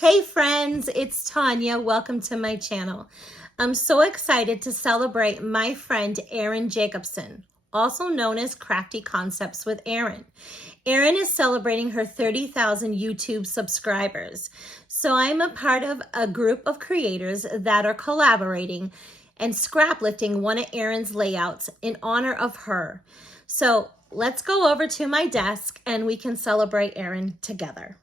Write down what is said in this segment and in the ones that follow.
Hey friends, it's Tanya. Welcome to my channel. I'm so excited to celebrate my friend Erin Jacobson, also known as Crafty Concepts with Erin. Erin is celebrating her 30,000 YouTube subscribers. So I'm a part of a group of creators that are collaborating and scrap lifting one of Erin's layouts in honor of her. So let's go over to my desk and we can celebrate Erin together.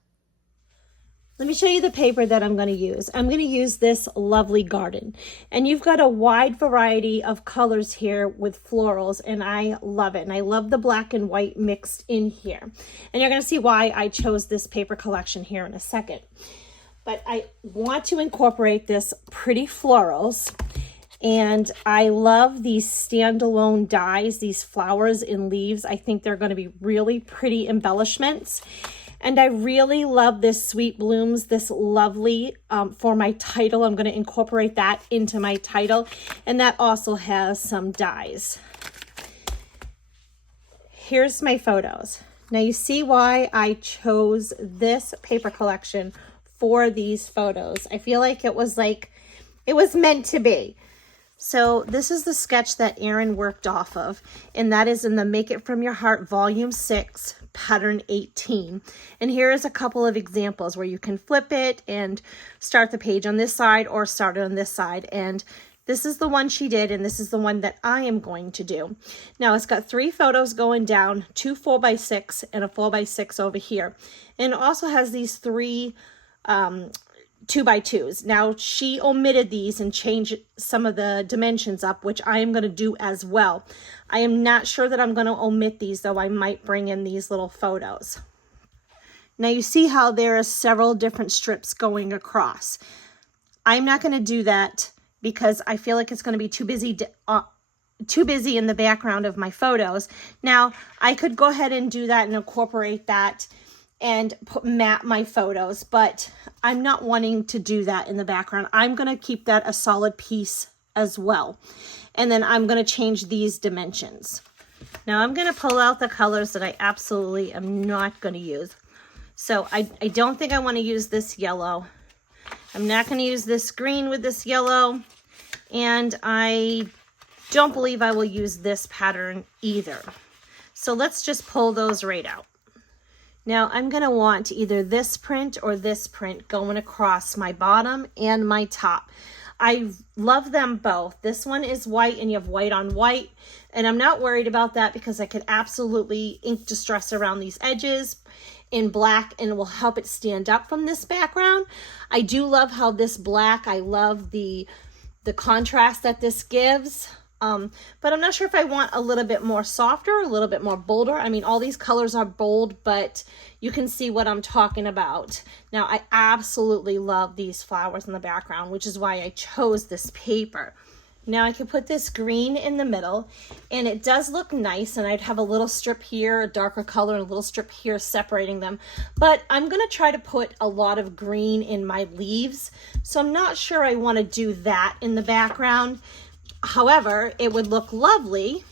Let me show you the paper that I'm going to use. I'm going to use this Lovely Garden. And you've got a wide variety of colors here with florals, and I love it. And I love the black and white mixed in here. And you're going to see why I chose this paper collection here in a second. But I want to incorporate this pretty florals. And I love these standalone dies, these flowers and leaves. I think they're going to be really pretty embellishments. And I really love this Sweet Blooms, this lovely for my title. I'm going to incorporate that into my title. And that also has some dies. Here's my photos. Now you see why I chose this paper collection for these photos. I feel like it was meant to be. So this is the sketch that Erin worked off of, and that is in the Make It From Your Heart Volume 6, Pattern 18. And here is a couple of examples where you can flip it and start the page on this side or start it on this side. And this is the one she did, and this is the one that I am going to do. Now it's got 3 photos going down, 2 4x6 and a 4x6 over here. And it also has these 3 2x2s. Now she omitted these and changed some of the dimensions up, which I am going to do as well. I am not sure that I'm going to omit these, though I might bring in these little photos. Now you see how there are several different strips going across. I'm not going to do that because I feel like it's going to be too busy in the background of my photos. Now I could go ahead and do that and incorporate that and map my photos, but I'm not wanting to do that in the background. I'm going to keep that a solid piece as well. And then I'm going to change these dimensions. Now I'm going to pull out the colors that I absolutely am not going to use. So I don't think I want to use this yellow. I'm not going to use this green with this yellow. And I don't believe I will use this pattern either. So let's just pull those right out. Now I'm going to want either this print or this print going across my bottom and my top. I love them both. This one is white and you have white on white, and I'm not worried about that because I could absolutely ink distress around these edges in black and it will help it stand up from this background. I do love how this black, I love the contrast that this gives. But I'm not sure if I want a little bit more softer, a little bit more bolder. I mean, all these colors are bold, but you can see what I'm talking about. Now, I absolutely love these flowers in the background, which is why I chose this paper. Now I can put this green in the middle, and it does look nice, and I'd have a little strip here, a darker color, and a little strip here separating them. But I'm going to try to put a lot of green in my leaves, so I'm not sure I want to do that in the background. However, it would look lovely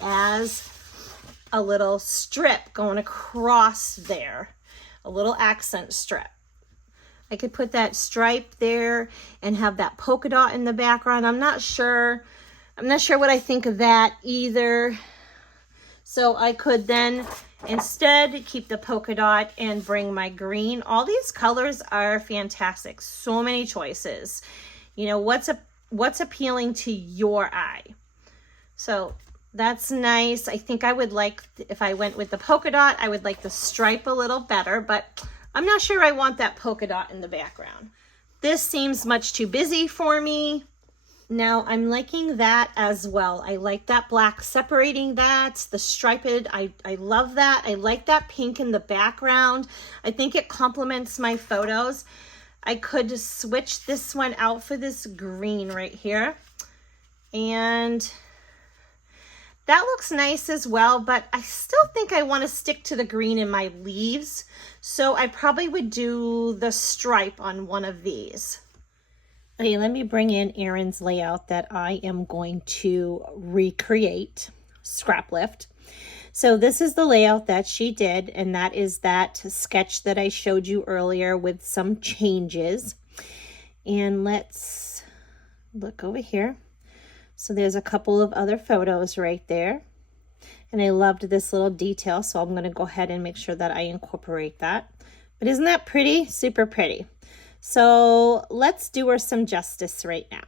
as a little strip going across there, a little accent strip. I could put that stripe there and have that polka dot in the background. I'm not sure what I think of that either. So I could then instead keep the polka dot and bring my green. All these colors are fantastic. So many choices. You know, what's appealing to your eye. So that's nice. I think I would like, if I went with the polka dot, I would like the stripe a little better, but I'm not sure I want that polka dot in the background. This seems much too busy for me. Now I'm liking that as well. I like that black separating that, the striped, I love that. I like that pink in the background. I think it complements my photos. I could switch this one out for this green right here. And that looks nice as well, but I still think I want to stick to the green in my leaves. So I probably would do the stripe on one of these. Okay, let me bring in Erin's layout that I am going to recreate, scrap lift. So this is the layout that she did, and that is that sketch that I showed you earlier with some changes. And let's look over here. So there's a couple of other photos right there. And I loved this little detail, so I'm going to go ahead and make sure that I incorporate that. But isn't that pretty? Super pretty. So let's do her some justice right now.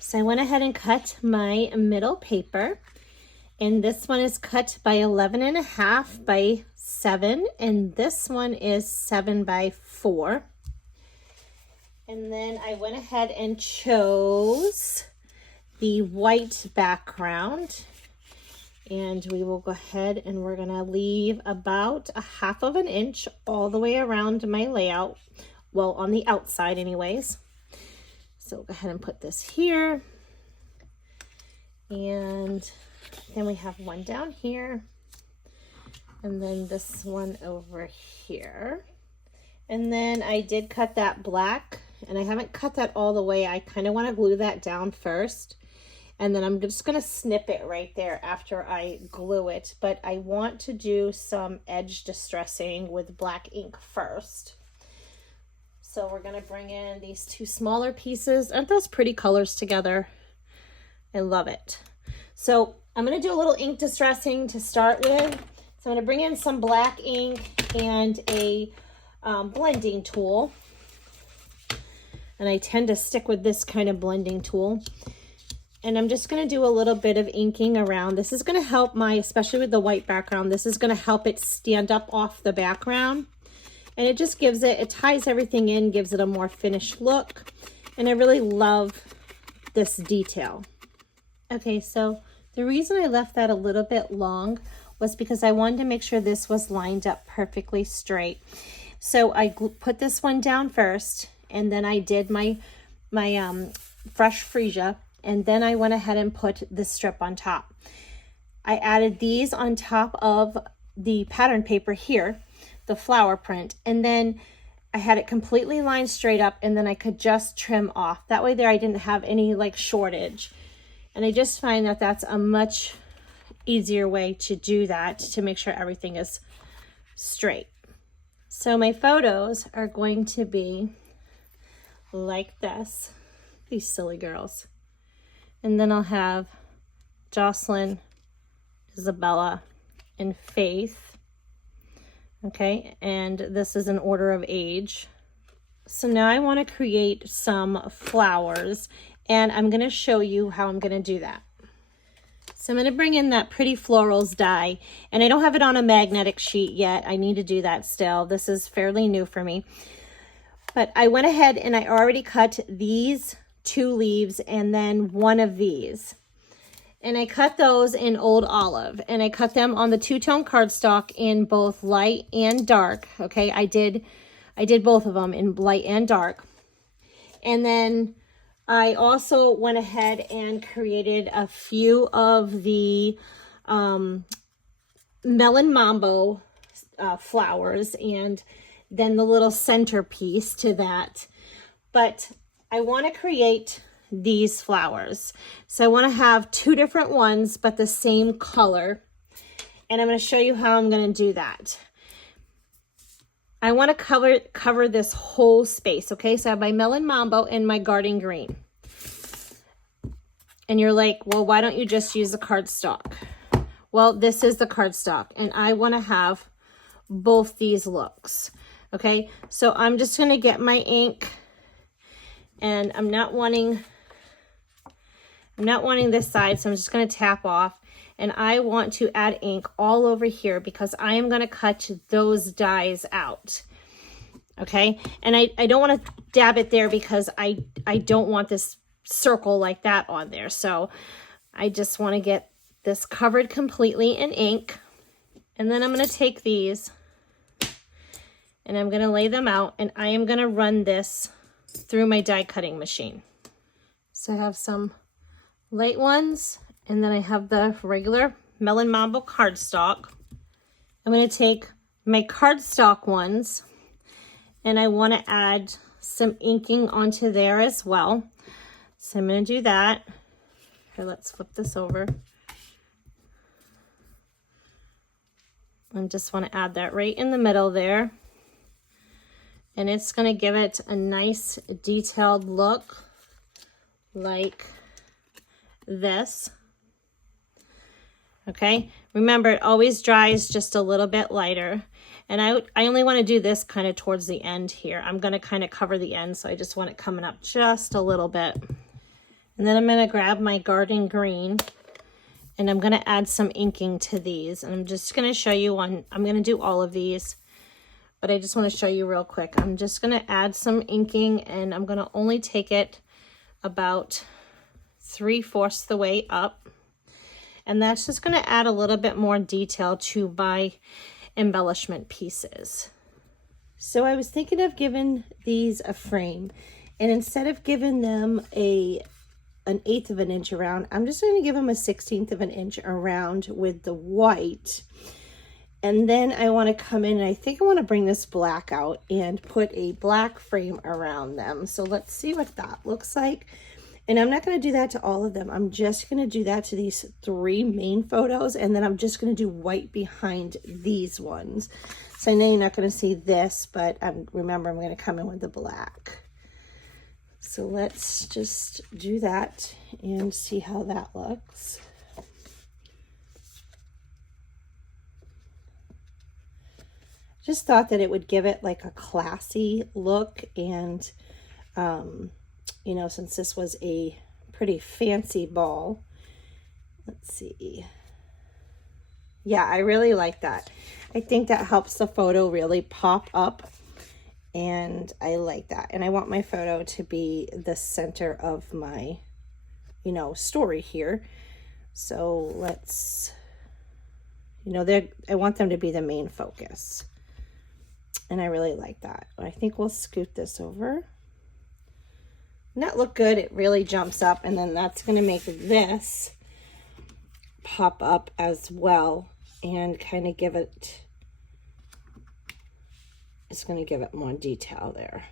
So I went ahead and cut my middle paper. And this one is cut by 11.5 by 7. And this one is 7 by 4. And then I went ahead and chose the white background. And we will go ahead and we're gonna leave about 1/2 inch all the way around my layout. Well, on the outside anyways. So we'll go ahead and put this here. And then we have one down here. And then this one over here. And then I did cut that black, and I haven't cut that all the way. I kind of want to glue that down first. And then I'm just going to snip it right there after I glue it. But I want to do some edge distressing with black ink first. So we're going to bring in these 2 smaller pieces. Aren't those pretty colors together? I love it. So I'm going to do a little ink distressing to start with. So I'm going to bring in some black ink and a blending tool. And I tend to stick with this kind of blending tool. And I'm just going to do a little bit of inking around. This is going to help especially with the white background, this is going to help it stand up off the background. And it just gives it ties everything in, gives it a more finished look. And I really love this detail. Okay, so the reason I left that a little bit long was because I wanted to make sure this was lined up perfectly straight. So I put this one down first, and then I did my fresh freesia, and then I went ahead and put the strip on top. I added these on top of the pattern paper here, the flower print, and then I had it completely lined straight up, and then I could just trim off. That way there I didn't have any like shortage. And I just find that that's a much easier way to do that, to make sure everything is straight. So my photos are going to be like this, these silly girls. And then I'll have Jocelyn, Isabella, and Faith. Okay, and this is in order of age. So now I want to create some flowers, and I'm going to show you how I'm going to do that. So I'm going to bring in that Pretty Florals die, and I don't have it on a magnetic sheet yet. I need to do that still. This is fairly new for me. But I went ahead and I already cut these 2 leaves and then one of these. And I cut those in Old Olive, and I cut them on the 2-tone cardstock in both light and dark. Okay, I did both of them in light and dark. And then I also went ahead and created a few of the Melon Mambo flowers, and then the little centerpiece to that. But I want to create these flowers. So I want to have 2 different ones, but the same color. And I'm going to show you how I'm going to do that. I want to cover this whole space. Okay, so I have my Melon Mambo and my Garden Green. And you're like, well, why don't you just use the cardstock? Well, this is the cardstock, and I want to have both these looks. Okay, so I'm just going to get my ink, and I'm not wanting this side, so I'm just going to tap off, and I want to add ink all over here because I am going to cut those dies out. Okay, and I don't want to dab it there because I don't want this circle like that on there. So I just want to get this covered completely in ink, and then I'm going to take these and I'm going to lay them out, and I am going to run this through my die cutting machine. So I have some light ones, and then I have the regular Melon Mambo cardstock. I'm going to take my cardstock ones, and I want to add some inking onto there as well. So I'm going to do that. Okay, let's flip this over. I just want to add that right in the middle there. And it's going to give it a nice detailed look like this. Okay, remember it always dries just a little bit lighter. And I only want to do this kind of towards the end here. I'm going to kind of cover the end, so I just want it coming up just a little bit. And then I'm going to grab my garden green and I'm going to add some inking to these. And I'm just going to show you one. I'm going to do all of these, but I just want to show you real quick. I'm just going to add some inking and I'm going to only take it about 3/4 the way up. And that's just going to add a little bit more detail to my embellishment pieces. So I was thinking of giving these a frame, and instead of giving them an 1/8 of an inch around, I'm just going to give them a 1/16 of an inch around with the white. And then I want to come in and I think I want to bring this black out and put a black frame around them. So let's see what that looks like. And I'm not going to do that to all of them. I'm just going to do that to these 3 main photos. And then I'm just going to do white behind these ones. So I know you're not going to see this, but remember, I'm going to come in with the black. So let's just do that and see how that looks. Just thought that it would give it like a classy look, and you know, since this was a pretty fancy ball, let's see. Yeah, I really like that. I think that helps the photo really pop up, and I like that. And I want my photo to be the center of my, you know, story here. So let's, you know, I want them to be the main focus. And I really like that. I think we'll scoot this over. And that look good. It really jumps up, and then that's going to make this pop up as well and kind of give it, it's going to give it more detail there.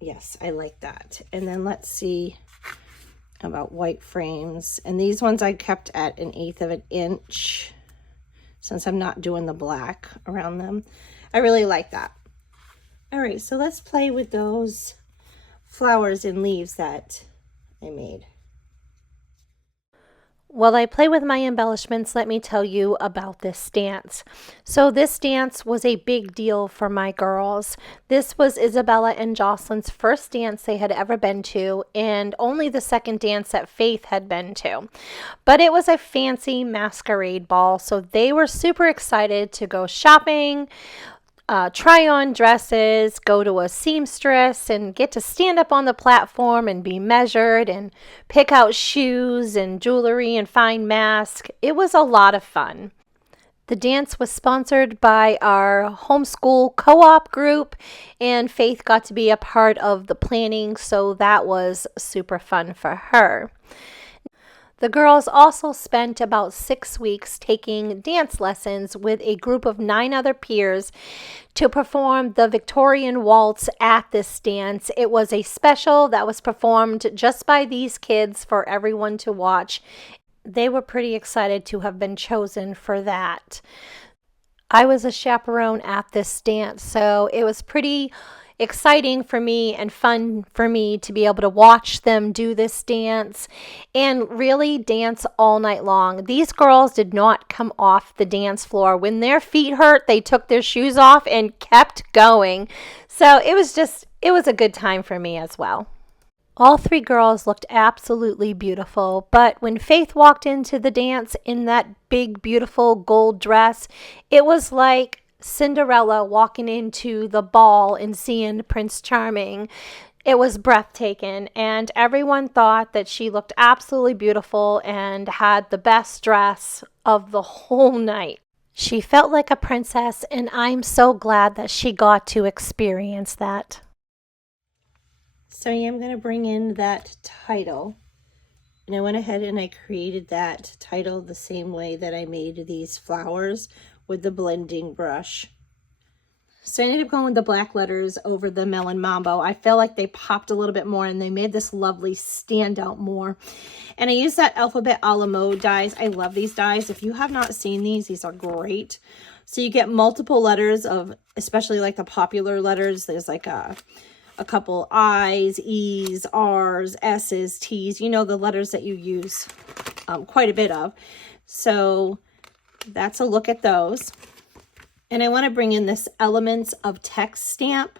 Yes, I like that. And then let's see about white frames. And these ones I kept at 1/8 of an inch since I'm not doing the black around them. I really like that. All right, so let's play with those flowers and leaves that I made. While I play with my embellishments, let me tell you about this dance. So this dance was a big deal for my girls. This was Isabella and Jocelyn's first dance they had ever been to, and only the second dance that Faith had been to. But it was a fancy masquerade ball, so they were super excited to go shopping, try on dresses, go to a seamstress, and get to stand up on the platform and be measured and pick out shoes and jewelry and find masks. It was a lot of fun. The dance was sponsored by our homeschool co-op group, and Faith got to be a part of the planning, so that was super fun for her. The girls also spent about 6 weeks taking dance lessons with a group of 9 other peers to perform the Victorian waltz at this dance. It was a special that was performed just by these kids for everyone to watch. They were pretty excited to have been chosen for that. I was a chaperone at this dance, so it was pretty exciting for me and fun for me to be able to watch them do this dance and really dance all night long. These girls did not come off the dance floor. When their feet hurt, they took their shoes off and kept going. So it was a good time for me as well. All 3 girls looked absolutely beautiful, but when Faith walked into the dance in that big, beautiful gold dress, it was like Cinderella walking into the ball and seeing Prince Charming. It was breathtaking, and everyone thought that she looked absolutely beautiful and had the best dress of the whole night. She felt like a princess, and I'm so glad that she got to experience that. So I am going to bring in that title, and I went ahead and I created that title the same way that I made these flowers with the blending brush. So I ended up going with the black letters over the Melon Mambo. I feel like they popped a little bit more and they made this lovely standout more. And I used that Alphabet a la mode dies. I love these dies. If you have not seen these are great. So you get multiple letters of, especially like the popular letters. There's like a couple I's, E's, R's, S's, T's, you know, the letters that you use quite a bit of. So that's a look at those. And I want to bring in this Elements of Text stamp.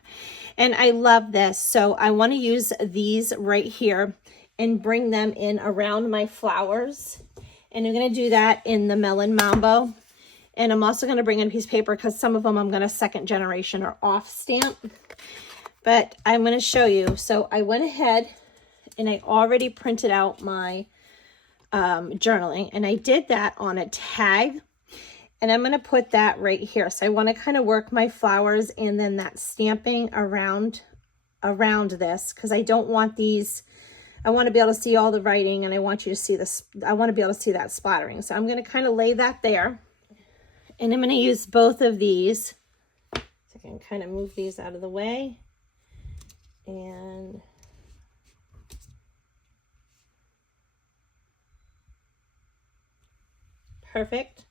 And I love this. So I want to use these right here and bring them in around my flowers. And I'm going to do that in the Melon Mambo. And I'm also going to bring in a piece of paper because some of them I'm going to second generation or off stamp. But I'm going to show you. So I went ahead and I already printed out my journaling. And I did that on a tag. And I'm going to put that right here. So I want to kind of work my flowers and then that stamping around this, because I don't want these, I want to be able to see all the writing and I want you to see this, I want to be able to see that splattering. So I'm going to kind of lay that there. And I'm going to use both of these. So I can kind of move these out of the way. And perfect.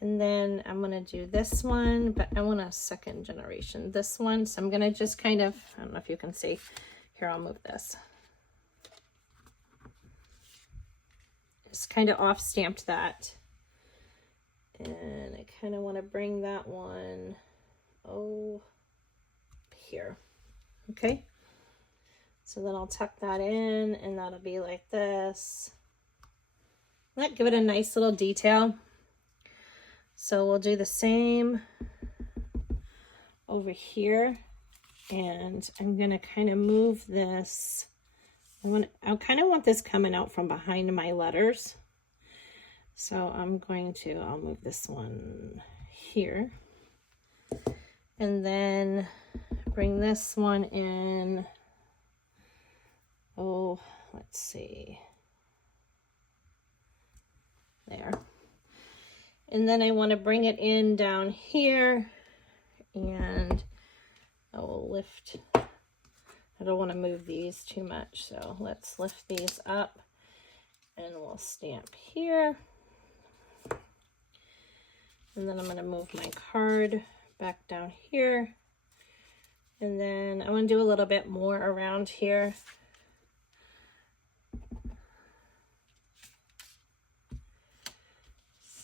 And then I'm going to do this one, but I want a second generation, this one. So I'm going to just kind of, I don't know if you can see. Here, I'll move this. Just kind of off stamped that. And I kind of want to bring that one, here. Okay. So then I'll tuck that in and that'll be like this. That give it a nice little detail. So we'll do the same over here, and I'm going to kind of move this. I kind of want this coming out from behind my letters. So I'll move this one here, and then bring this one in. Let's see. There. And then I want to bring it in down here, and I will lift. I don't want to move these too much, so let's lift these up and we'll stamp here. And then I'm going to move my card back down here. And then I want to do a little bit more around here.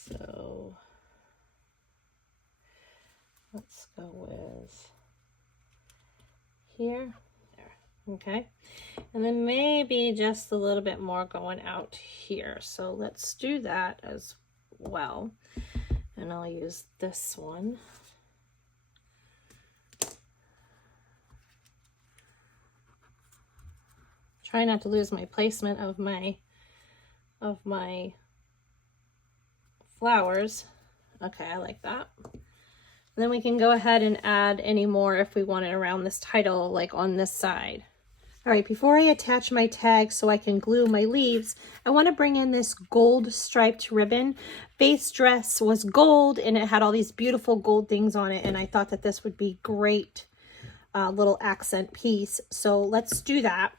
So let's go with here, there, okay. And then maybe just a little bit more going out here. So let's do that as well. And I'll use this one. Try not to lose my placement of my flowers. Okay, I like that. And then we can go ahead and add any more if we want it around this title, like on this side. All right, before I attach my tag so I can glue my leaves, I want to bring in this gold striped ribbon. Base dress was gold and it had all these beautiful gold things on it, and I thought that this would be great little accent piece. So let's do that.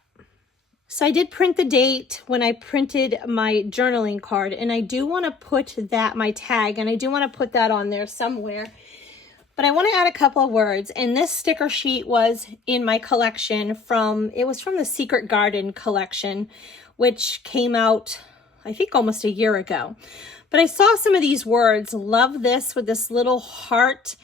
So I did print the date when I printed my journaling card, and I do want to put that, my tag, and I do want to put that on there somewhere. But I want to add a couple of words, and this sticker sheet was in my collection it was from the Secret Garden collection, which came out, I think, almost a year ago. But I saw some of these words, love this with this little heart,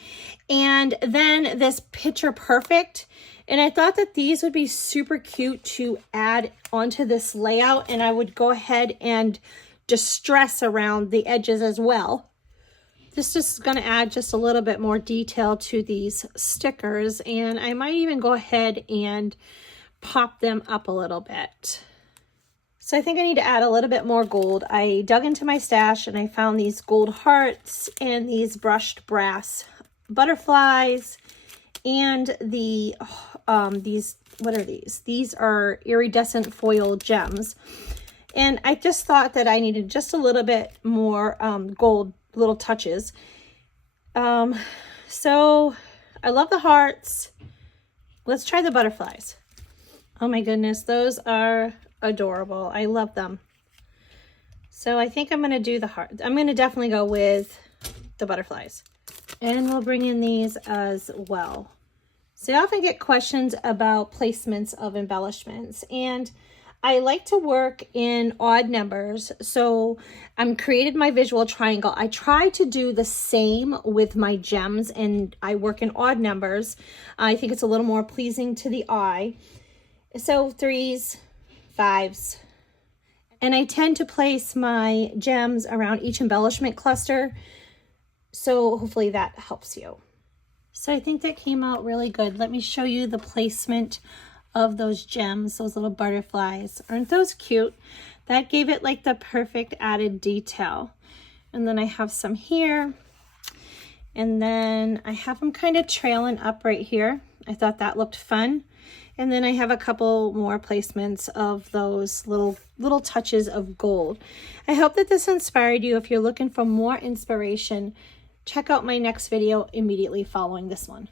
and then this picture perfect. And I thought that these would be super cute to add onto this layout, and I would go ahead and distress around the edges as well. This is going to add just a little bit more detail to these stickers, and I might even go ahead and pop them up a little bit. So I think I need to add a little bit more gold. I dug into my stash and I found these gold hearts and these brushed brass butterflies, and these, what are these? These are iridescent foil gems. And I just thought that I needed just a little bit more gold little touches. So I love the hearts. Let's try the butterflies. Oh my goodness, those are adorable. I love them. So I think I'm going to do the heart. I'm going to definitely go with the butterflies. And we'll bring in these as well. So I often get questions about placements of embellishments, and I like to work in odd numbers. So I'm created my visual triangle. I try to do the same with my gems, and I work in odd numbers. I think it's a little more pleasing to the eye. So 3s, 5s. And I tend to place my gems around each embellishment cluster. So hopefully that helps you. So I think that came out really good. Let me show you the placement of those gems, those little butterflies. Aren't those cute? That gave it like the perfect added detail. And then I have some here. And then I have them kind of trailing up right here. I thought that looked fun. And then I have a couple more placements of those little touches of gold. I hope that this inspired you. If you're looking for more inspiration, check out my next video immediately following this one.